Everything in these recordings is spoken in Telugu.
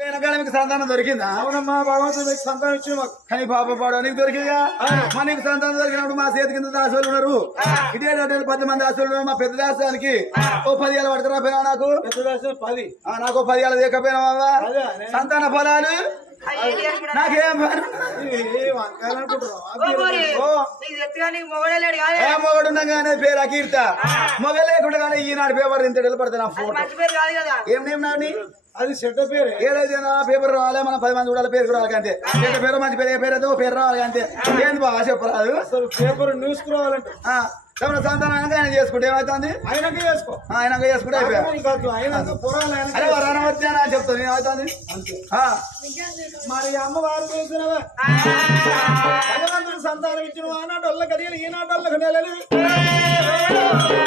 వెనకాల సంతానం దొరికిందా? అవునమ్మా భగవంతుడు మీకు సంతానం ఇచ్చిన కానీ పాప పాడు నీకు దొరికిందా? మా నీకు సంతానం దొరికినప్పుడు మా చేతి కింద దాసులు ఉన్నారు. ఇదే రెండు పది మంది దాసులు ఉన్నారు. మా పెద్ద దాసానికి ఓ పది ఏళ్ళు పడుతున్నా పోయినా నాకు. నాకు పది ఏళ్ళు అదే. సంతాన ఫలాలు నాకేం పేరు అకీర్త. మొగ లేకుండా ఈనాడు పేపర్ ఇంత పడుతుంది నా అది ఫోటో. మంచి పేరు కాదు కదా. ఏం నేమ్ నాని అది చెడ్డ పేరే. ఏదైతే పేపర్ రావాలి మనం పది మంది చూడాలి పేరు రావాలి అంతే. చెడ్డ పేరు మంచి పేరు ఏ పేరు అయితే పేరు రావాలి అంతే. ఏంది బాగా చెప్పరాదు? అసలు పేపర్ న్యూస్ రావాలంటే. అయినాక ఆయన చేసుకుంటే ఏమవుతుంది ఆయనకే చేసుకో. ఆయనక చేసుకుంటే అరే వరాన వచ్చా చెప్తాను ఏమవుతుంది ఆ, మరి అమ్మ వారు చేసినవా. భగవంతుడు సంతానం ఇచ్చిన ఆనాడొల్ల గడియలు ఈనాడొల్ల నెలలు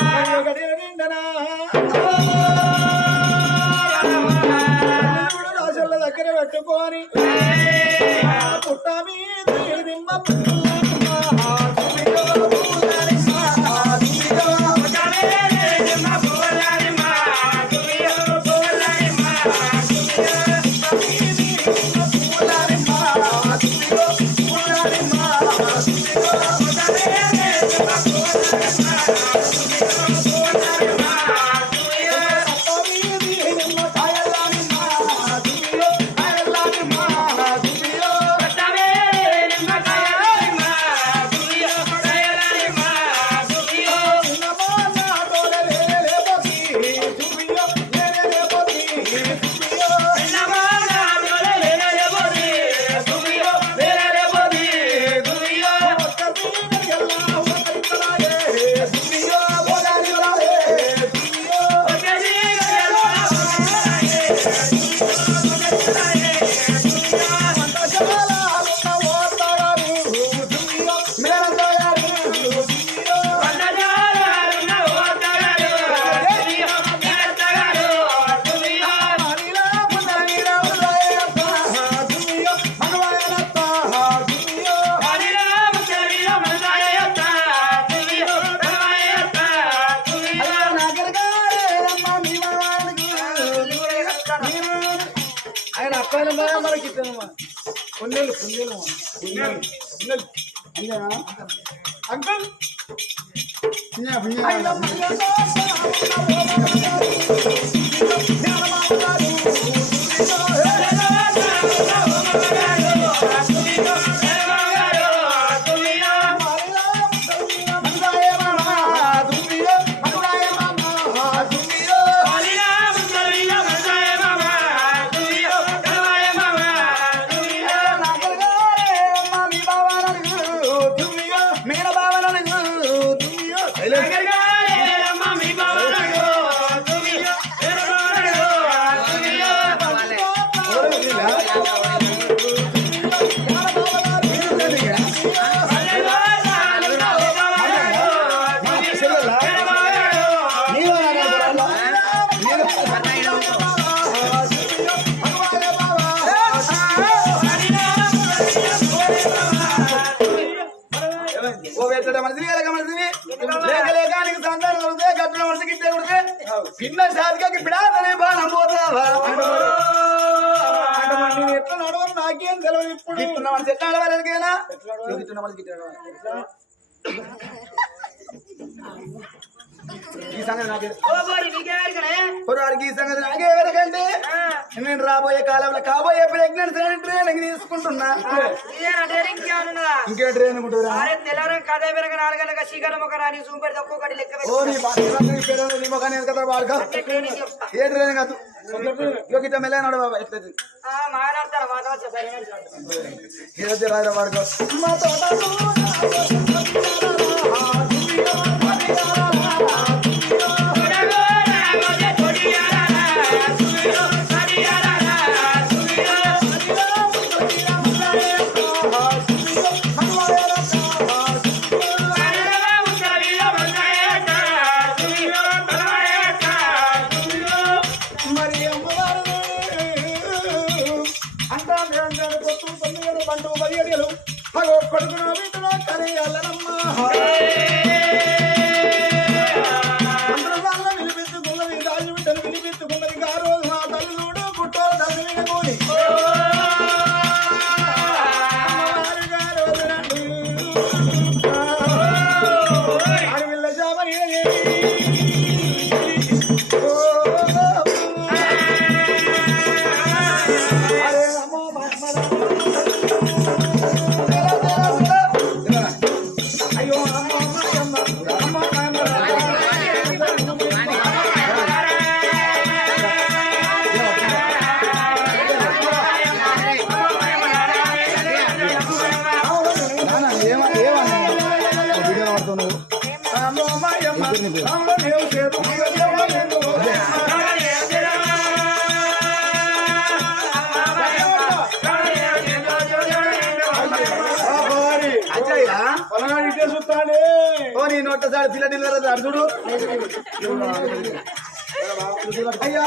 మరి గడియలు నిండనా? రాజుల దగ్గర పెట్టుకొని. పుణ్యులు పుణ్యులు పుణ్యులు పుణ్యులు అంతేనా? అంకుల్ పుణ్య, పుణ్య. i got it ఎట్లా. ఈ సంగతి నాకే వారికి ఈ సంగతి నాకే ఎవరికంటే నేను రాబోయే కాలంలో కాబోయే ప్రెగ్నెన్సీ ట్రైనింగ్ తీసుకుంటున్నా. ఇంకే ట్రైనింగ్ ఉంటుందా తెల్లవరం కథ పెరగ నాలుగనక శీకరం ఒక రాని చూపెడితే ఒక్కొక్కటి లెక్క ఓ నీ బాగా నీ పేరు నీ ముఖాన్ని ఎంత వాడుకో? ట్రైనింగ్ చెప్తా. ఏ ట్రైనింగ్ కాదు యోగిత మెల్లనాడు బాబా ఎట్లది మాట్లాడతారు. వాడుకో కొడుకున సాడి పిల్ల నిలరా అర్జుడు అయ్యా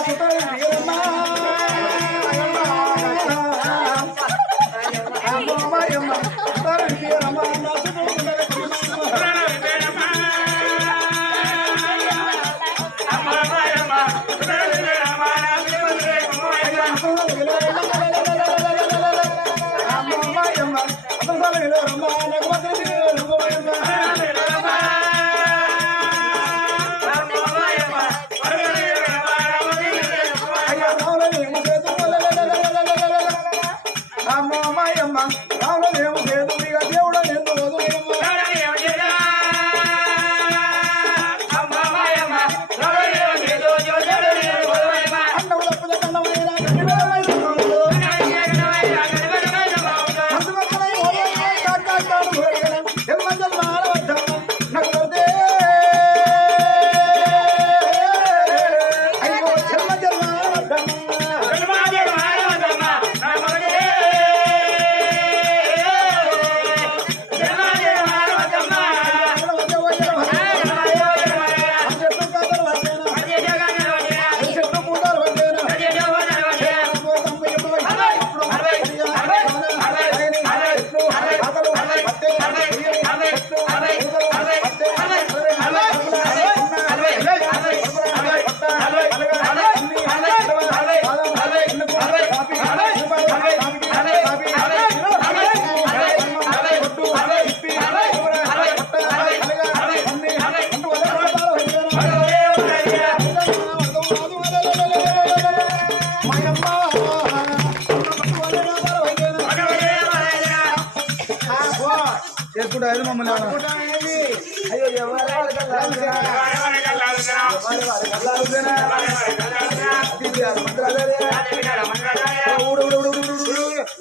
ఊడు, ఊడు.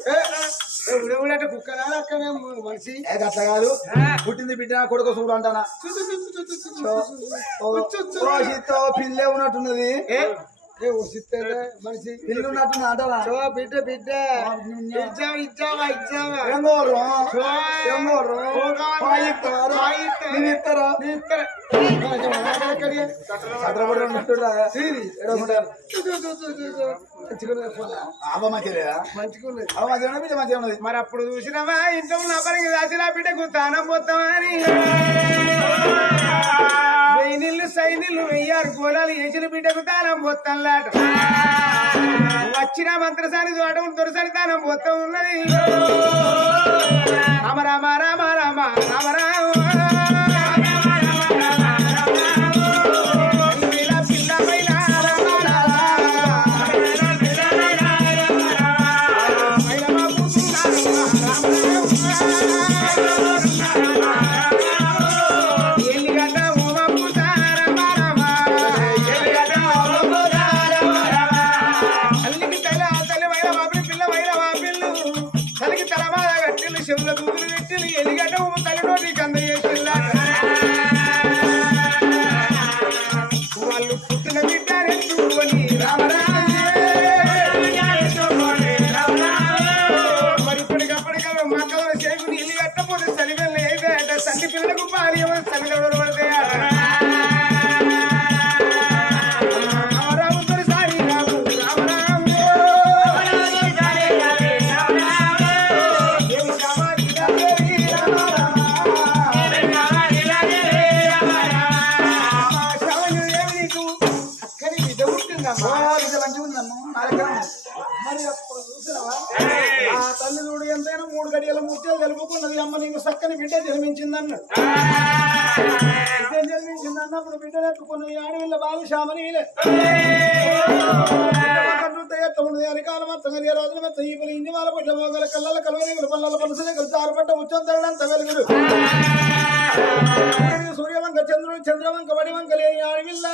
ఏ, ఉడవులంటే కుక్కనా అక్కనే మనిషి అట్లా కాదు పుట్టింది బిడ్డ కొడుకు చూడు అంటానా పిల్లే ఉన్నట్టున్నది మనిషి. చో బిడ్డ బిడ్డ. ఇచ్చావా ఇచ్చావా ఇచ్చావా? నీ మరి అప్పుడు చూసినావా? ఇంట్లో ఉన్న అప్పటికి దాచిన బిడ్డకు తానం పోతామని. నీళ్ళు వెయ్యారు గోళాలు వేసిన బిడ్డకు తానం పోతాంలాట వచ్చిన మంత్రసాని చూడడం దొరసని తానం పోతా ఉన్నది. రామ రామ రామ రామ రామ రామ. పిల్లలకు పాలి ఇంజి వాళ్ళ పట్ల మోగల కళ్ళల కలవరేగులు పల్లల పనసలే కలిసి ఆరుపట్ట ముచ్చం తగడంత వెలుగుడు సూర్యవంక చంద్రుడు చంద్రవంక వడివంక లేని ఆడవిల్ల.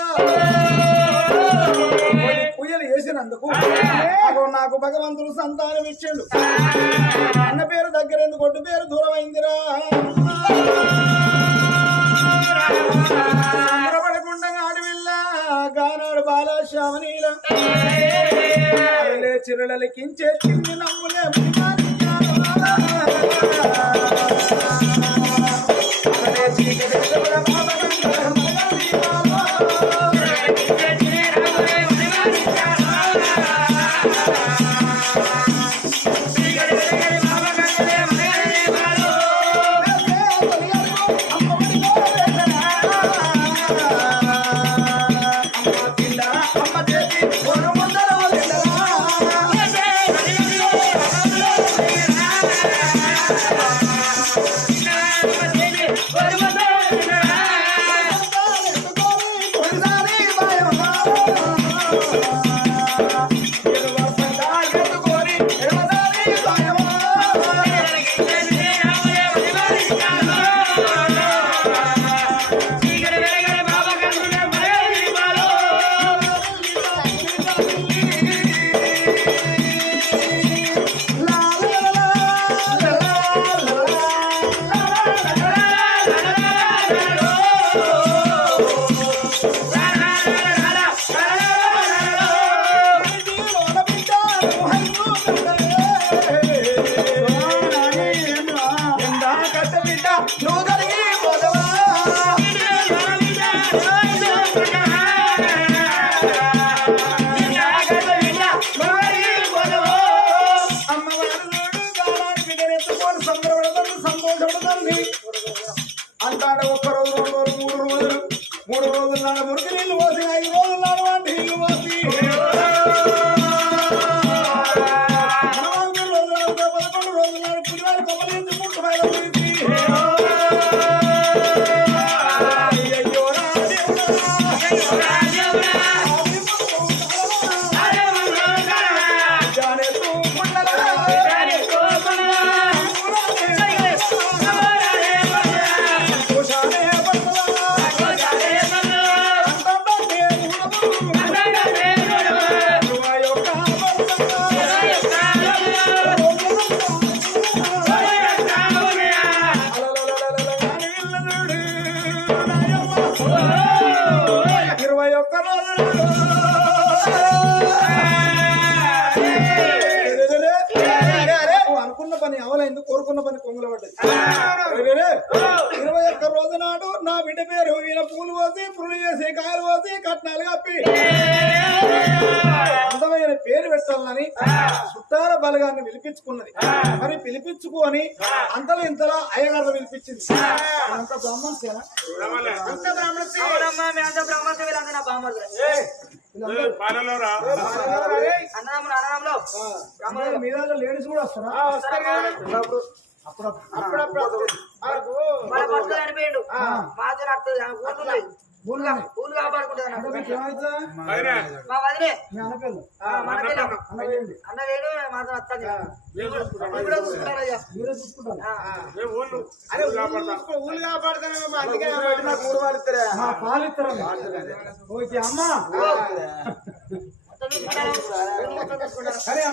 పూజలు చేసినందుకు నాకు భగవంతుడు సంతానం ఇచ్చిండు. అన్న పేరు దగ్గర ఎందుకు? ఒడ్డు పేరు దూరం అయిందిరా గానాడు బాలశ్యామనీల చిరులకించే చిన్ని నమ్ములే నువ్వు అవలైంది కోరుకున్న పని కొంగుల పడ్డది? ఇరవై ఒక్క రోజు నాడు నా బిడ్డ పేరు ఈయన పూలు పోసి పురుడు చేసి కాయలు పోసి కట్నాలు కప్పి. అందమైన పేరు పెట్టాలని చుట్టాల బలగాన్ని పిలిపించుకున్నది. మరి పిలిపించుకొని అంతలో ఇంతలా అయ్యగారు పిలిపించింది. అంత బ్రాహ్మణ్సేనా? అంత బ్రహ్మత్వ లేడీస్ కూడా వస్తారా? అప్పుడప్పుడు అప్పుడప్పుడు. పూలు కాపాడుకుంటుంది అంటే అన్నట్టు. మీకు ఏమైతుందా? అయినా మా వదిలే. మీ అన్నపిల్ల ఆ, మన పిల్ల అన్న వేయండి. అన్న వేడు మాతో వస్తుంది ఊళ్ళు. పాలు ఇస్తారా ఓకే అమ్మా. సరే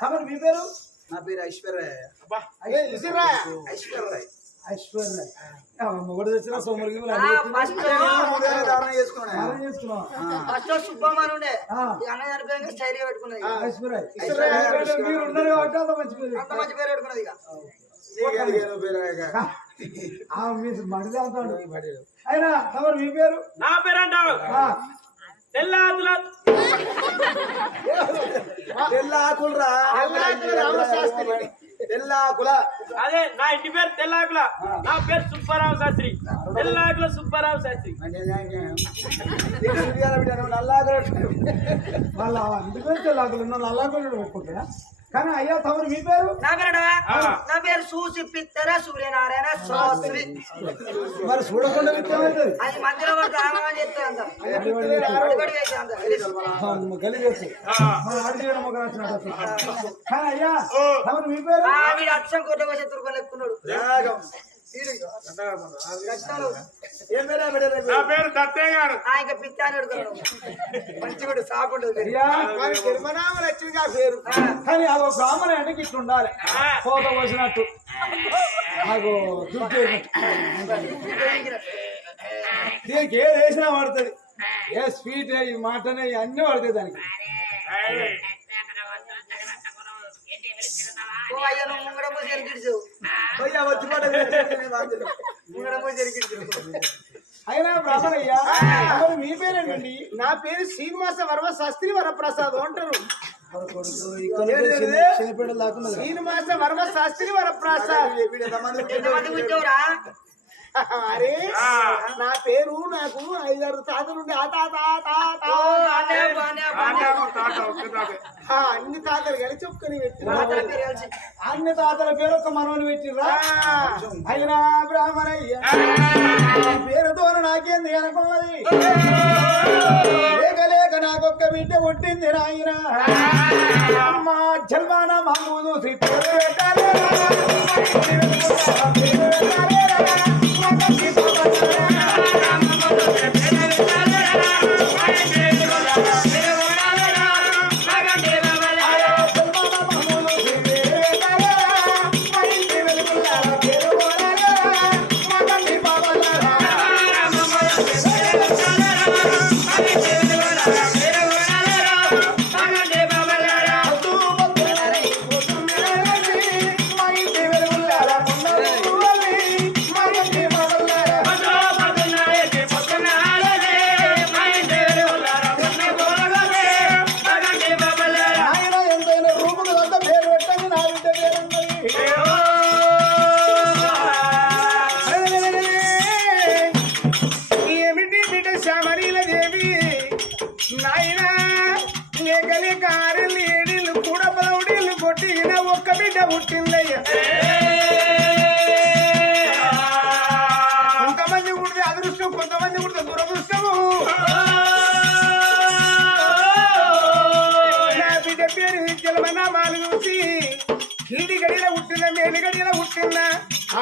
తమరు మీ పేరు? నా పేరు ఐశ్వర్య. అబ్బా. ఐశ్వర్య. ఐశ్వర్య. మొగుడు తెచ్చిన సోమరికి ఫస్ట్ ఆ. ఈ అన్న చనిపోయాక స్టైల్గా పెట్టుకున్నది ఐశ్వర్య. మీరు ఉన్నారు కాబట్టి అంత మంచి పేరు. అంత మంచి పేరు పెట్టుకున్నది మీ మడిది అంటాడు. అయినా తమరు మీ పేరు? నా పేరు అంటావు. తెల్లాదుల తెల్ల ఆకులరా తెల్ల ఆకుల అదే నా ఇంటి పేరు తెల్లాకుల నా పేరు సుబ్బారావు శాస్త్రి తెల్లాకుల సుబ్బారావు శాస్త్రి వాళ్ళ ఇంటి పేరు తెల్లాకులు నల్లాకులు ఒప్పుకుంటా కానీ అయ్యా తమరు మీ పేరు? నా పేరు ఆ. నా పేరు సూసి పిత్తర సూర్యనారాయణ శాస్త్రి మరి చూడకుండా అది మధ్యలో కానీ అయ్యా తమరు మీ పేరు? ఆ, వీడు అక్షం కోట వచ్చి తురుకొని ఎక్కున్నాడు పేరా బిడ్డ నా పేరు దత్తయ్య గారు. మంచిగుడు సాకుండదు అయ్యా తిరుమనామలు వచ్చింది ఆ పేరు. కానీ అది ఒక బ్రాహ్మణ అంటే ఇట్లా ఉండాలి. కోత పోసినట్టు. నాకు దుడ్డు దీనికి ఏది వేసినా పడుతుంది. ఏ స్వీట్ ఈ మాటనే అన్ని పడతాయి దానికి. ఓ అయ్యా నువ్వు ముంగడ పోయి ఎరికిడ్చు పోయి ఆ వచ్చి పడ్డ ముంగడ పోయి ఎరికిడ్చు అయినా బ్రాహ్మణయ్య అసలు మీ పేరేంటండి? నా పేరు శ్రీనివాస వర్మ శాస్త్రి వరప్రసాద్ అంటారు. శ్రీనివాస వర్మ శాస్త్రి వరప్రసాద్. అరే నా పేరు నాకు ఐదారు తాతలు ఉండే. ఆ తాత తాత అన్ని తాతలు కలిసి ఒక్కని పేరు కలిసి. అన్ని తాతల పేరు ఒక మనవని పెట్టిర్రా? అయినా బ్రాహ్మణయ్య. పేరుతో నాకేంది అనుకున్నది లేక లేక నాకొక్క బిడ్డ పుట్టింది నాయన. అమ్మ జల్మాన మమ్మూదు శ్రీ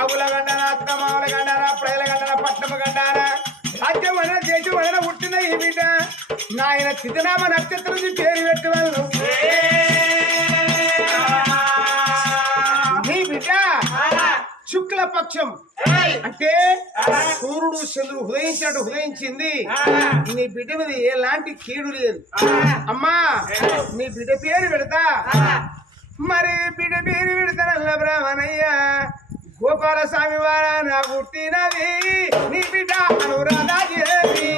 ఆవుల గండన అత్తమావుల గండన ప్రజల గండన పట్టమ గండాన. రాజ్యం వదన దేశం వదన పుట్టిన ఈ బిడ్డ. నాయన చితనామ నక్షత్రం పేరు పెట్టవలను నీ బిడ్డ శుక్ల పక్షం అంటే సూర్యుడు చంద్రుడు ఉదయించినట్టు ఉదయించింది. నీ బిడ్డ మీద ఎలాంటి కీడు లేదు. అమ్మా నీ బిడ్డ పేరు పెడతా. మరి బిడ్డ పేరు పెడతానల్ల బ్రాహ్మణయ్య. గోపాల స్వామి వార పుట్టినది నీ బిడ్డ అనురాధా దేవి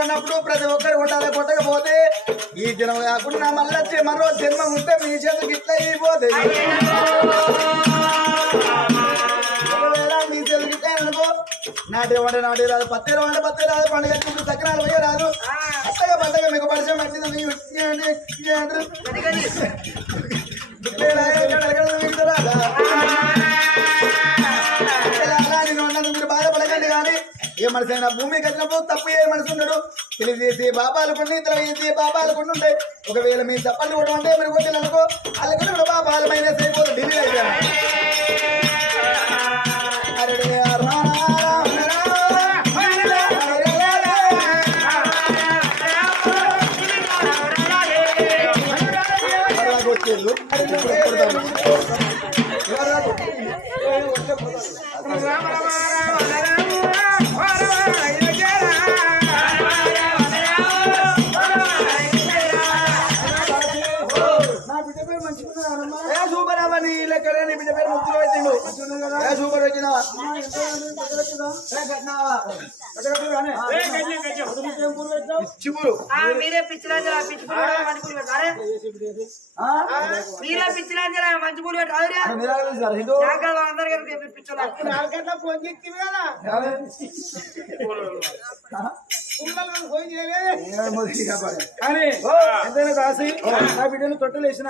రామ ప్రతి ఒక్కరు కొట్టాలి కొట్టకపోతే ఈ జన్మ కాకుండా మళ్ళీ మరో జన్మ ఉంటే మీ చేతికి ఇట్లా అయిపోతుంది ఒకవేళ మీ చేతికి ఇట్లా అనుకో నాటే వంట నాటే రాదు పత్తి వంట పత్తి రాదు పండుగ చూపు సక్కరాలు పోయే రాదు అత్తగా పండగ మీకు పరిచయం మీకు అంటారు ఏ మనిషి అయినా భూమికి వచ్చినప్పుడు తప్పు ఏ మనసు ఉండడు. తెలియజేసి బాబాలు కొన్ని ఇతర చేసి బాబాలు కొన్ని ఉంటాయి. ఒకవేళ మీ తప్పని కూడా ఉంటే మీరు కొట్టిన అనుకో వాళ్ళ కూడా బాబాలమైన మైనస్ ఢిల్లీ అయిపోయాను అరే రామ రామ రామ రామ మీరే మంచి పూలు పెట్టరా? మీరే మంచి పెట్టరా ఫోన్ కదా నా బిడ్డను తొట్టలేసిన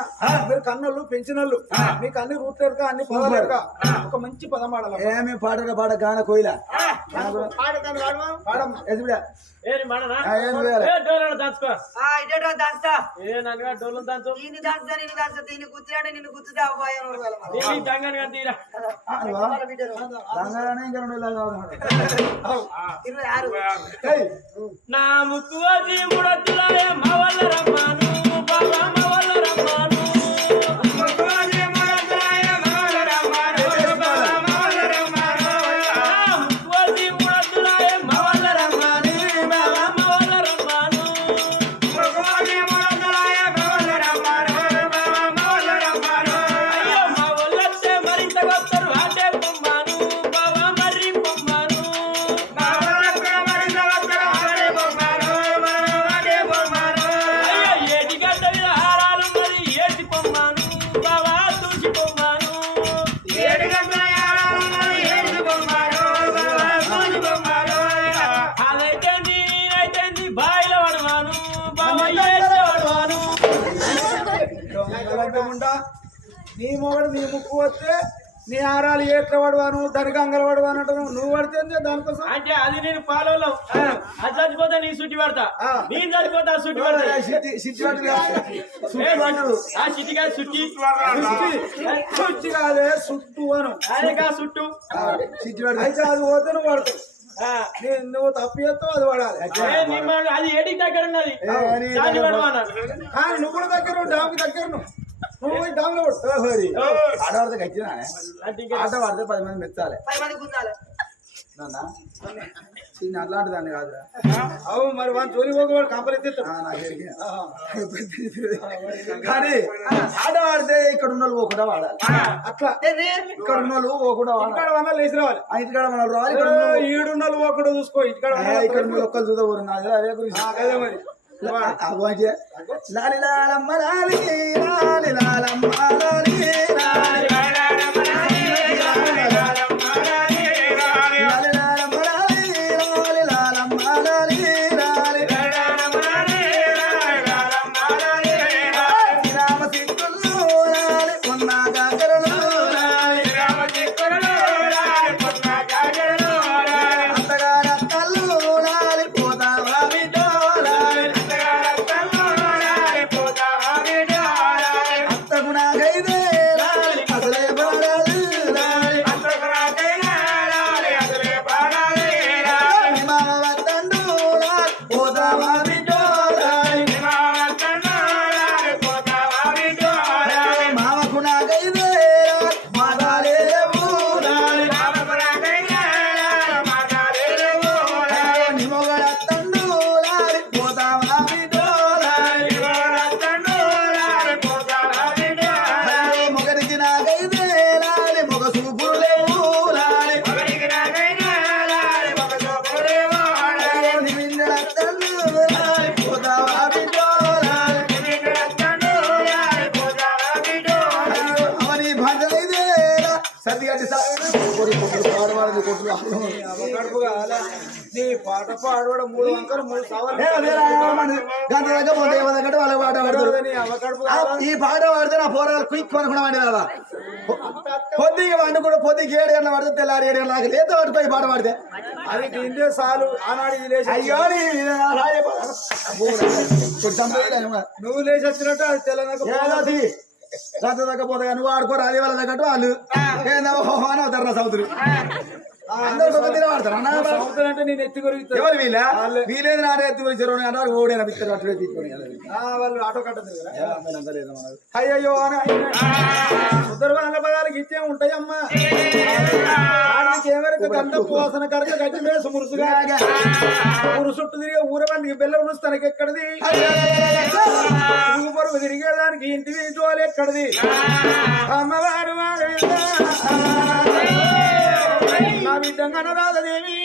మీరు కన్నోళ్ళు పెంచినోళ్ళు. మీకు అన్ని రూట్లేరుగా అన్ని పదాలేరుగా ఒక మంచి పదం ఆడాలి ఏమి పాటలు పాడ గాన కోయిల నా ముక్కు ముడతులాయ మవల్ల రమ్మాను బాబా మొగడు నీ ముక్కు వస్తే నీ ఆరాలు ఏట్ల పడవాను దాని గంగలు పడవాను అంటాను నువ్వు పడితే దానికోసం? అంటే అది నేను ఫాలోలో అది చచ్చిపోతే నీ సుట్టి పడతా. నేను చచ్చిపోతా ఆ సుట్టి పడతా. సిట్టి కాదు. సుట్టి సుట్టి కాదే సుట్టు. అను. అదే కా సుట్టు. సిట్టి. అయితే అది పోతే నువ్వు పడతావు. నువ్వు తప్పు చేస్తావు అది పడాలి. అది ఏడికి దగ్గర ఉన్నది. కానీ నువ్వు కూడా దగ్గర డామ్కి దగ్గర నువ్వు నువ్వు పోయి డామ్లో పడు ఓ, హరి. ఆడవాడితే గచ్చినానే అంటే ఇంకా ఆట పడితే పది మంది మెచ్చాలి పది మంది గుందాలి నాన్న? చిన్న అట్లాంటి దాన్ని కాదురా. అవు మరి వాడిని జోలి పోకవాడు కంపలు ఎత్తిస్తాడు ఆ, నాకు ఎరికే. కానీ ఆట ఆడితే ఇక్కడ ఉన్న వాళ్ళు పోకుండా వాడాలి. అట్లా. ఇక్కడ ఉన్న వాళ్ళు పోకుండా వాడాలి. ఇక్కడ వల్ల లేచి రావాలి వాళ్ళు? రావాలి ఇక్కడ వాళ్ళు ఈడున్న ఒకడు చూసుకో ఇక్కడ ఇక్కడ ఒక్కరు చూద్దా అదే గురించి అదే మరి. లాలి లాలమ్మ లాలి లాలి లాలమ్మ లాలి లాలి లాలమ్మ లాలి పాట పాడవాడు మూడు వంకలు మూడు సవాలు గంట దగ్గర పోతే వాళ్ళ పాట పాడతారు ఈ పాట పాడితే నా పోరాలు క్విక్ వాడి కదా. పొద్దుకి వండు కూడా పొద్దుకి ఏడు గంటల పడితే తెల్లారి ఏడు గంటల దాకా లేత పడిపోయి పాట పాడితే. అది తింటే చాలు. ఆనాడు అయ్యో. నువ్వు లేచి వచ్చినట్టు అది తెలంగాణ. రాత్రి దాకా పోతే కానీ నువ్వు ఆడుకోరు అది వాళ్ళ. తగ్గట్టు వాళ్ళు ఏందో హోహో అని అవుతారు నా సౌతులు అందరూ ఒక తీరే వాడతారు అన్న అంటే నేను ఎత్తి కొరుగుతా ఎవరు వీళ్ళ వీలేదు నాడే ఎత్తి పోయి చెరువు అన్నారు ఓడేనా పిత్తరు అట్లే తీసుకొని వాళ్ళు ఆటో కట్టదు కదా అయ్యయ్యో అని సుందరబాల పదాలకు ఇచ్చే ఉంటాయమ్మా ఆడికి ఏమరకు గంట పోసన కరక గట్టి మేసు మురుసుగా ఊరు చుట్టూ తిరిగే ఊరబండికి బెల్లం రుచి తనకి ఎక్కడిది పురుగు పరుగు తిరిగేదానికి ఇంటి ఇంటి వాళ్ళు ఎక్కడిది అమ్మవారు వారు నా బిడ్డ కనరాదేవి